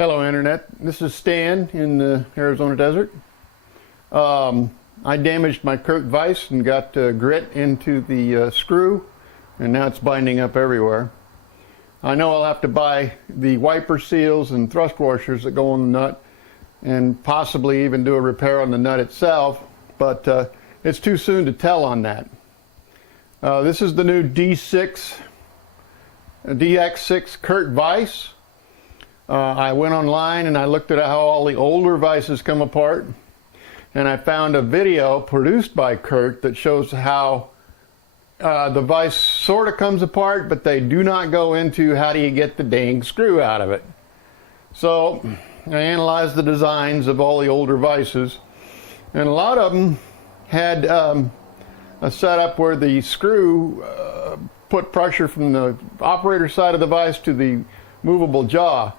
Hello Internet, this is Stan in the Arizona desert. I damaged my Kurt vise and got grit into the screw, and now it's binding up everywhere. I know I'll have to buy the wiper seals and thrust washers that go on the nut, and possibly even do a repair on the nut itself, but it's too soon to tell on that. This is the new DX6 Kurt vise. I went online and I looked at how all the older vices come apart, and I found a video produced by Kurt that shows how the vise sort of comes apart, but they do not go into how do you get the dang screw out of it. So I analyzed the designs of all the older vices, and a lot of them had a setup where the screw put pressure from the operator side of the vise to the movable jaw.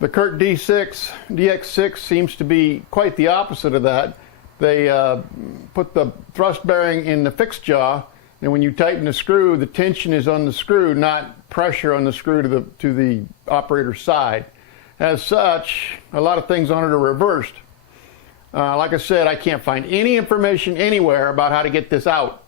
The Kurt DX6 seems to be quite the opposite of that. They put the thrust bearing in the fixed jaw, and when you tighten the screw, the tension is on the screw, not pressure on the screw to the operator's side. As such, a lot of things on it are reversed. Like I said, I can't find any information anywhere about how to get this out.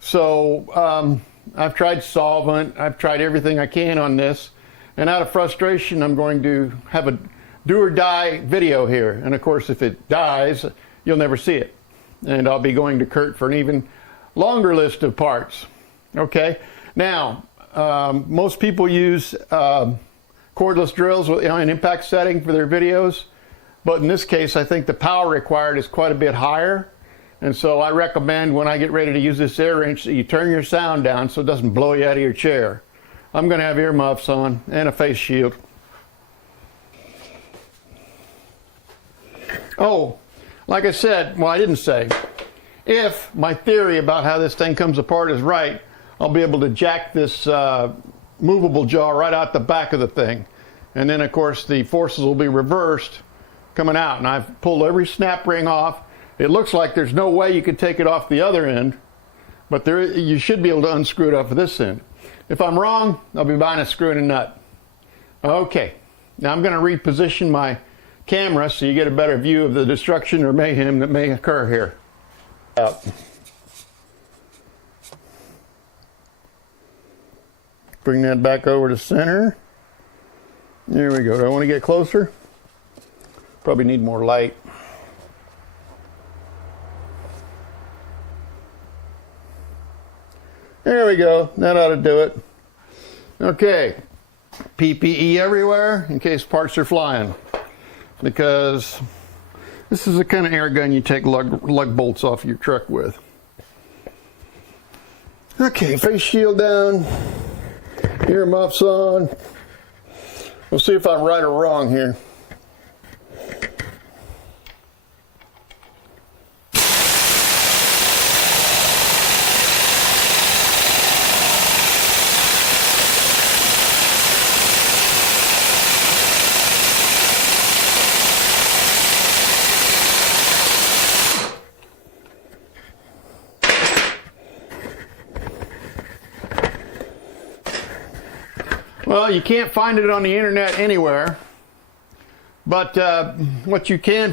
So I've tried solvent, I've tried everything I can on this, and out of frustration I'm going to have a do or die video here. And of course, if it dies, you'll never see it. And I'll be going to Kurt for an even longer list of parts. Okay, now most people use cordless drills with an impact setting for their videos, but in this case I think the power required is quite a bit higher, and so I recommend when I get ready to use this air wrench that you turn your sound down so it doesn't blow you out of your chair. I'm going to have earmuffs on and a face shield. Oh, like I said, well, I didn't say, if my theory about how this thing comes apart is right, I'll be able to jack this movable jaw right out the back of the thing, and then of course the forces will be reversed coming out, and I've pulled every snap ring off. It looks like there's no way you could take it off the other end, but you should be able to unscrew it off of this end. If I'm wrong, I'll be buying a screw and a nut. Okay, now I'm going to reposition my camera so you get a better view of the destruction or mayhem that may occur here. Bring that back over to center. There we go. Do I want to get closer? Probably need more light. There we go. That ought to do it. Okay. PPE everywhere in case parts are flying, because this is the kind of air gun you take lug bolts off your truck with. Okay, face shield down, earmuffs on. We'll see if I'm right or wrong here. Well, you can't find it on the internet anywhere, but what you can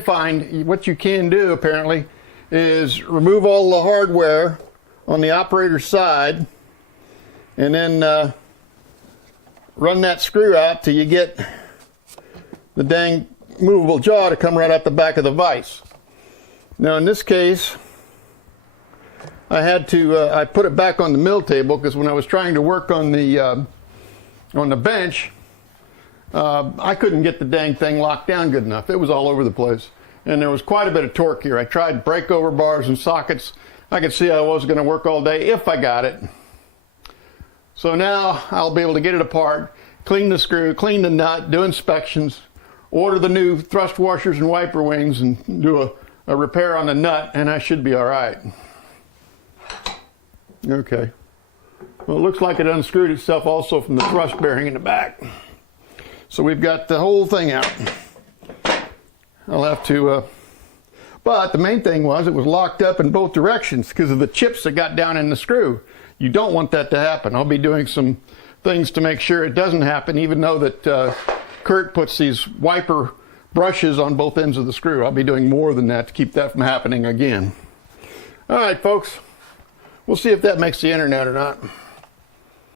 do apparently is remove all the hardware on the operator's side, and then run that screw out till you get the dang movable jaw to come right out the back of the vise. Now in this case, I had to I put it back on the mill table, because when I was trying to work on the bench, I couldn't get the dang thing locked down good enough. It was all over the place, and there was quite a bit of torque here. I tried breakover bars and sockets. I could see I wasn't going to work all day if I got it. So now I'll be able to get it apart, clean the screw, clean the nut, do inspections, order the new thrust washers and wiper wings, and do a repair on the nut, and I should be all right. Okay. Well, it looks like it unscrewed itself also from the thrust bearing in the back. So we've got the whole thing out. I'll have to, but the main thing was it was locked up in both directions because of the chips that got down in the screw. You don't want that to happen. I'll be doing some things to make sure it doesn't happen, even though that Kurt puts these wiper brushes on both ends of the screw. I'll be doing more than that to keep that from happening again. All right, folks. We'll see if that makes the internet or not.